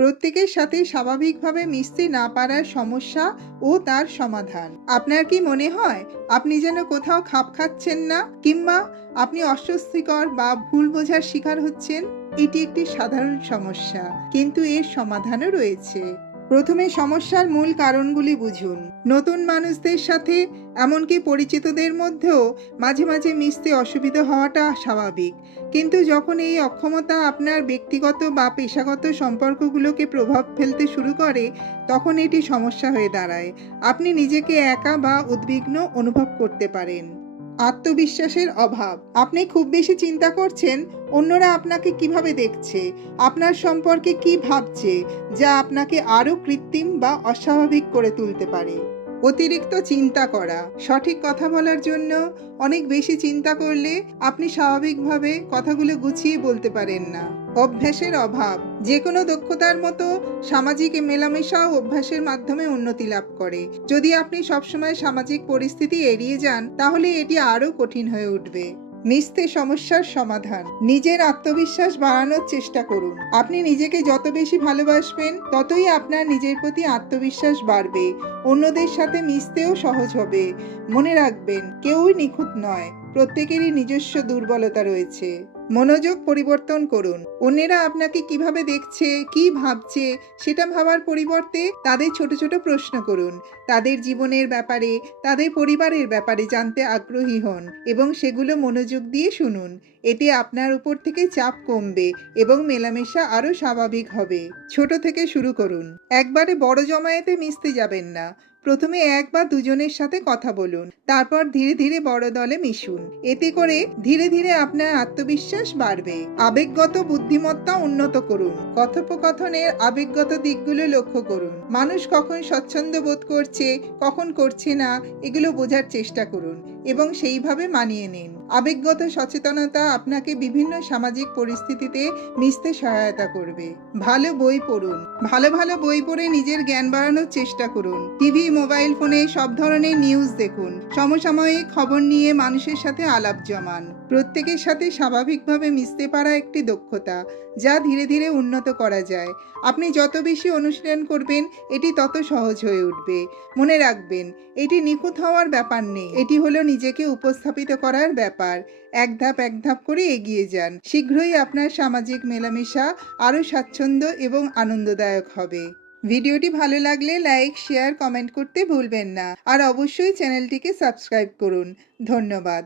প্রত্যেকের সাথে স্বাভাবিকভাবে মিশতে না পারার সমস্যা ও তার সমাধান। আপনার কি মনে হয়, আপনি যেন কোথাও খাপ খাচ্ছেন না কিংবা আপনি অস্বস্তিকর বা ভুল বোঝার শিকার হচ্ছেন? এটি একটি সাধারণ সমস্যা, কিন্তু এর সমাধানও রয়েছে। প্রথমে সমস্যার মূল কারণগুলি বুঝুন। নতুন মানুষদের সাথে, এমনকি পরিচিতদের মধ্যেও মাঝে মাঝে মিশতে অসুবিধা হওয়াটা স্বাভাবিক। কিন্তু যখন এই অক্ষমতা আপনার ব্যক্তিগত বা পেশাগত সম্পর্কগুলোকে প্রভাব ফেলতে শুরু করে, তখন এটি সমস্যা হয়ে দাঁড়ায়। আপনি নিজেকে একা বা উদ্বিগ্ন অনুভব করতে পারেন। আত্মবিশ্বাসের অভাব। আপনি খুব বেশি চিন্তা করছেন, অন্যরা আপনাকে কীভাবে দেখছে? আপনার সম্পর্কে কি ভাবছে? যা আপনাকে আরও কৃত্রিম বা অস্বাভাবিক করে তুলতে পারে। অতিরিক্ত চিন্তা করা। সঠিক কথা বলার জন্য অনেক বেশি চিন্তা করলে আপনি স্বাভাবিকভাবে কথাগুলো গুছিয়ে বলতে পারেন না। অভ্যাসের অভাব। যে কোনো দক্ষতার মতো সামাজিক মেলামেশা ও অভ্যাসের মাধ্যমে উন্নতি লাভ করে। যদি আপনি সবসময় সামাজিক পরিস্থিতি এড়িয়ে যান, তাহলে এটি আরও কঠিন হয়ে উঠবে। মিশতে সমস্যার সমাধান। নিজের আত্মবিশ্বাস বাড়ানোর চেষ্টা করুন। আপনি নিজেকে যত বেশি ভালোবাসবেন, ততই আপনার নিজের প্রতি আত্মবিশ্বাস বাড়বে। অন্যদের সাথে মিশতেও সহজ হবে। মনে রাখবেন, কেউই নিখুঁত নয়। প্রত্যেকেরই নিজস্ব দুর্বলতা রয়েছে। মনোযোগ পরিবর্তন করুন। অন্যেরা আপনাকে কীভাবে দেখছে, কি ভাবছে, সেটা ভাবার পরিবর্তে তাদের ছোট ছোট প্রশ্ন করুন। তাদের জীবনের ব্যাপারে, তাদের পরিবারের ব্যাপারে জানতে আগ্রহী হন এবং সেগুলো মনোযোগ দিয়ে শুনুন। এতে আপনার উপর থেকে চাপ কমবে এবং মেলামেশা আরও স্বাভাবিক হবে। ছোট থেকে শুরু করুন। একবারে বড় জমায়েতে মিশতে যাবেন না। প্রথমে এক বা দুজনের সাথে কথা বলুন। তারপর ধীরে ধীরে বড় দলে মিশুন। এতে করে ধীরে ধীরে আপনার আত্মবিশ্বাস বাড়বে। আবেগগত বুদ্ধিমত্তা উন্নত করুন। কথোপকথনের আবেগগত দিকগুলো লক্ষ্য করুন। মানুষ কখন স্বচ্ছন্দ বোধ করছে, কখন করছে না, এগুলো বোঝার চেষ্টা করুন এবং সেইভাবে মানিয়ে নিন। আবেগগত সচেতনতা আপনাকে বিভিন্ন সামাজিক পরিস্থিতিতে মিশতে সহায়তা করবে। ভালো বই পড়ুন। ভালো ভালো বই পড়ে নিজের জ্ঞান বাড়ানোর চেষ্টা করুন। টিভি, মোবাইল ফোনে সব ধরনের নিউজ দেখুন। সমসাময়িক খবর নিয়ে মানুষের সাথে আলাপ জমান। প্রত্যেকের সাথে স্বাভাবিকভাবে মিশতে পারা একটি দক্ষতা, যা ধীরে ধীরে উন্নত করা যায়। আপনি যত বেশি অনুশীলন করবেন, এটি তত সহজ হয়ে উঠবে। মনে রাখবেন, এটি নিখুঁত হওয়ার ব্যাপার নেই। এটি হলো নিজেকে উপস্থাপিত করার ব্যাপার। এক ধাপ এক ধাপ করে এগিয়ে যান। শীঘ্রই আপনার সামাজিক মেলামেশা আরও স্বাচ্ছন্দ্য এবং আনন্দদায়ক হবে। ভিডিওটি ভালো লাগলে লাইক, শেয়ার, কমেন্ট করতে ভুলবেন না। আর অবশ্যই চ্যানেলটিকে সাবস্ক্রাইব করুন। ধন্যবাদ।